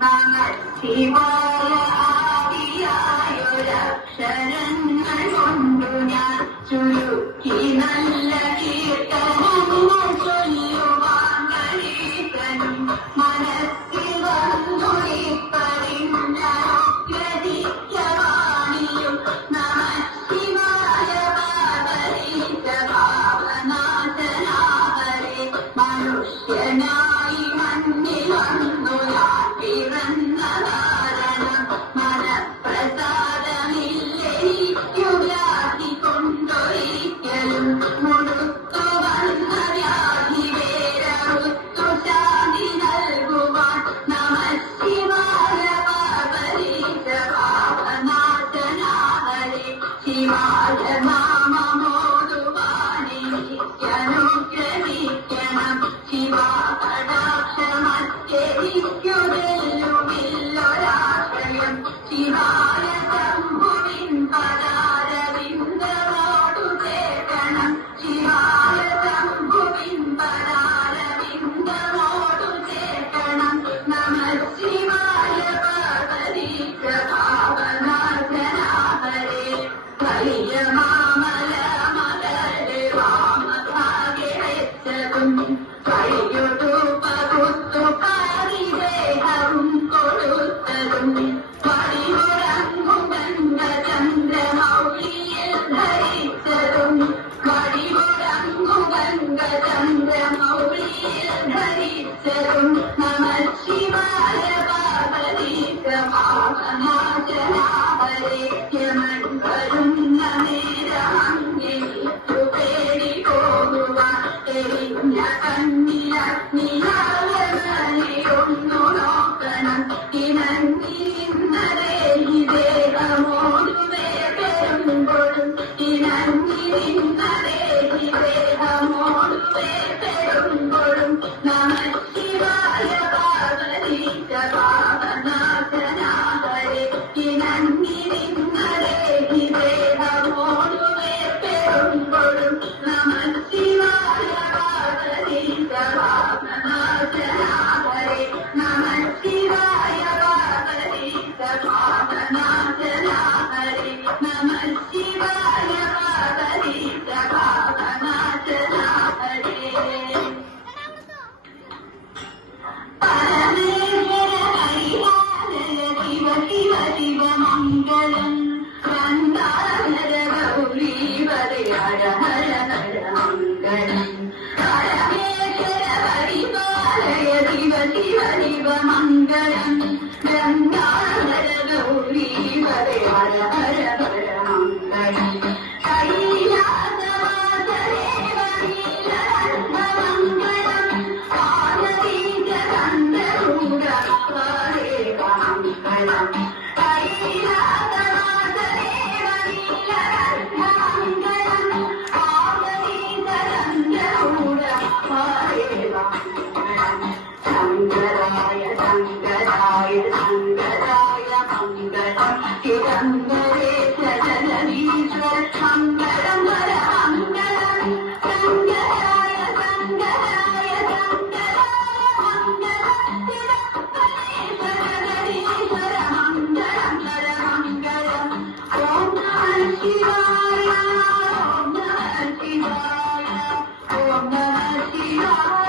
ശിവായ ആദിയായൊരക്ഷരങ്ങൾ കൊണ്ടു ഞാൻ ചുരുക്കി നല്ല കീർത്തനങ്ങൾ ചൊല്ലുവാൻ കഴിയനും മനസ്സിൽ വന്നൊളിപ്പറിഞ്ഞൊഗ്രതിക്കവാണിയും നമ ശിവായ പാർവതീശ ഭാവനാഥനാഹരേ മനുഷ്യനായി മണ്ണിൽ വന്നു ഞാൻ പിറന്ന കാരണം മനപ്രസാദമില്ലെനിക്കുകൊണ്ടൊരിക്കലും മുടുത്തു വന്ന വ്യാധി വേരറുത്തു ശാന്തി നൽകുവാൻ നമ ശിവായ പാർവതീശ ഭാവനാഥനാഹരേ ശിവായ നാമമോതുവാനെനിക്കനുഗ്രഹിക്കണം ശിവാകടാക്ഷമറ്റെനിക്കുതെല്ലുമില്ലൊരാശ്രയം ശിവായ ശംഭുവിൻ പദാരവിന്ദമോടു ചേർക്കണം ശിവായ ശംഭുവിൻ പദാരവിന്ദമോടു ചേർക്കണം നമ ശിവായ പാർവതീശ ഭാവനാഥനാഹരേ വലിയ മാമല മകളെ വാമഭാഗ്യ വെച്ചതും കഴിയൊടു പകുത്തു പാരിദേഹവും കൊടുത്തതും വടിമുഴങ്ങും ഗംഗചന്ദ്രമൗലിയിൽ ധരിച്ചതും വടിമുഴങ്ങും ഗംഗചന്ദ്രമൗലിയിൽ ധരിച്ചതും നമ ശിവായ പാർവതീശ ഭാവനാഥനാഹരേ യമൻ വരുന്ന നേരമങ്ങിച്ചു പേടി പോകുവാൻ എരിഞ്ഞ കണ്ണിലഗ്നിയായൊന്നു നോക്കണം ഇണങ്ങിരുന്നതേ ദേഹമോടുവേ പെരുമ്പോഴും ഇണങ്ങിരുന്നതേ ദേഹമോടുവേ പെരുമ്പോഴും നമ ശിവായ പാർവതീശ ഭാവനാഥനാഹരേ ഇണങ്ങിരുന്നതേ ദേഹമോടുവേ പെരുമ്പോഴും നമ ശിവായ പാർവതീശ ഭാവനാഥനാഹരേ നമ ശിവായ പാർവതീശ ഭാവനാഥനാഹരേ നമ ശിവായ പാർവതീശ ഭാവനാഥനാഹരേ പരമേശ്വര ഹരിഹാരയ ശിവ ശിവ ശിവ മംഗളം ഗംഗാധര ഗൗരീവരേ ഹര ഹര ഹര മംഗളം പരമേശ്വര ഹരിപാലയ ശിവ ശിവ ശിവ മംഗളം ഗംഗാധര ഗൗരീവരേ ഹര ഹര ഹര മംഗളം കൈലാസവാസദേവനീലകണ്ഠമംഗളം പാർവതീജഗന്ധരൂഢമംഗളം കൈലാസവാസദേവനീലകണ്ഠമംഗളം പാർവതീജഗന്ധരൂഢമംഗളം ശങ്കരായ ശങ്കരായ ശങ്കരായ മംഗളം ചിദംബരേശ ജഗദീശ്വര മംഗളം ഹര മംഗളം ശങ്കരായ ശങ്കരായ ശങ്കരായ മംഗളം ചിദംബരേശ ജഗദീശ്വര മംഗളം ഹര മംഗളം ഓം നമഃ ശിവായ ഓം നമഃ ശിവായ ഓം നമഃ ശിവായ